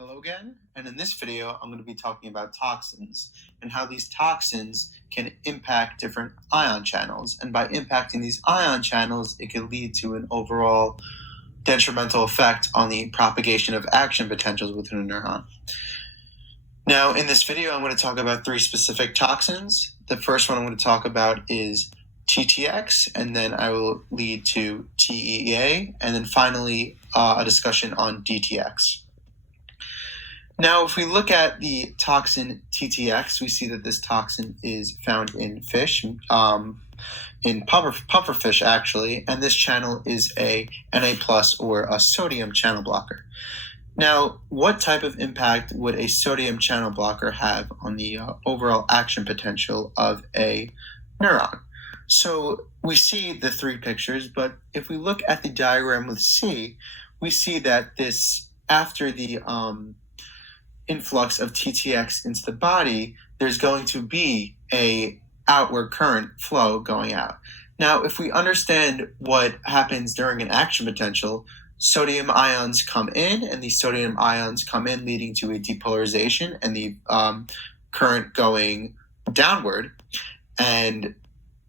Hello again, and in this video I'm going to be talking about toxins and how these toxins can impact different ion channels, and by impacting these ion channels it can lead to an overall detrimental effect on the propagation of action potentials within a neuron. Now in this video I'm going to talk about three specific toxins. The first one I'm going to talk about is TTX, and then I will lead to TEA, and then finally a discussion on DTX. Now, if we look at the toxin TTX, we see that this toxin is found in fish, in pufferfish actually, and this channel is a Na+ or a sodium channel blocker. Now, what type of impact would a sodium channel blocker have on the overall action potential of a neuron? So we see the three pictures, but if we look at the diagram with C, we see that this, after the influx of TTX into the body, there's going to be a outward current flow going out. Now, if we understand what happens during an action potential, sodium ions come in, and these sodium ions come in leading to a depolarization and the current going downward. And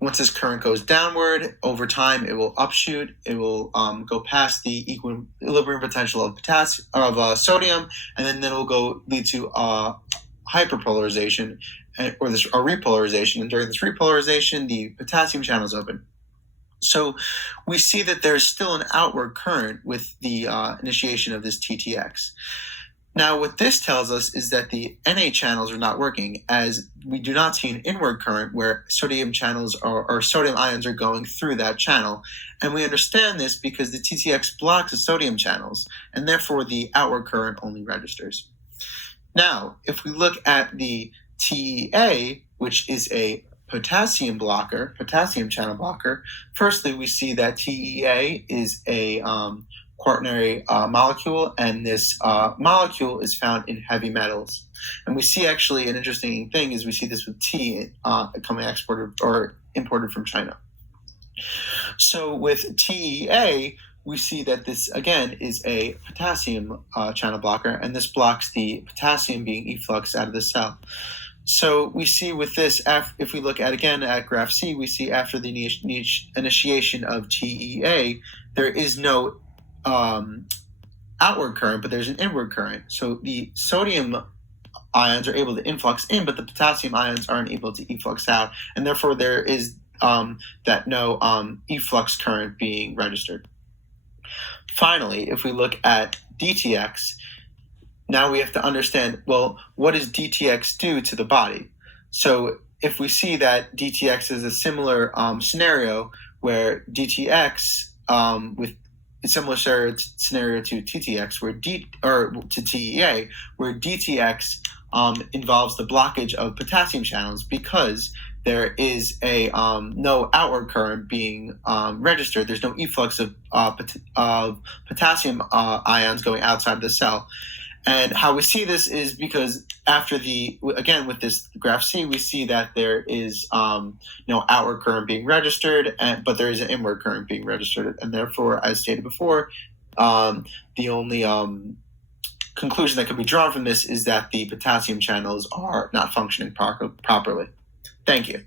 once this current goes downward, over time it will upshoot. It will go past the equilibrium potential of sodium, and then it will go lead to hyperpolarization or repolarization. And during this repolarization, the potassium channel is open. So we see that there's still an outward current with the initiation of this TTX. Now, what this tells us is that the Na channels are not working, as we do not see an inward current where sodium channels or sodium ions are going through that channel. And we understand this because the TTX blocks the sodium channels, and therefore the outward current only registers. Now, if we look at the TEA, which is a potassium channel blocker, firstly, we see that TEA is a quaternary molecule, and this molecule is found in heavy metals. And we see actually an interesting thing is we see this with tea coming exported or imported from China. So with TEA, we see that this again is a potassium channel blocker, and this blocks the potassium being effluxed out of the cell. So we see with this, if we look at again at graph C, we see after the initiation of TEA, there is no outward current, but there's an inward current. So the sodium ions are able to influx in, but the potassium ions aren't able to efflux out, and therefore there is that no efflux current being registered. Finally, if we look at DTX, now we have to understand, well, what does DTX do to the body? So if we see that DTX is a similar scenario where DTX with a similar scenario to TTX, to TEA, where DTX involves the blockage of potassium channels because there is a no outward current being registered. There's no efflux of potassium ions going outside of the cell. And how we see this is because after again with this graph C, we see that there is no outward current being registered, but there is an inward current being registered, and therefore, as stated before, the only conclusion that can be drawn from this is that the potassium channels are not functioning properly. Thank you.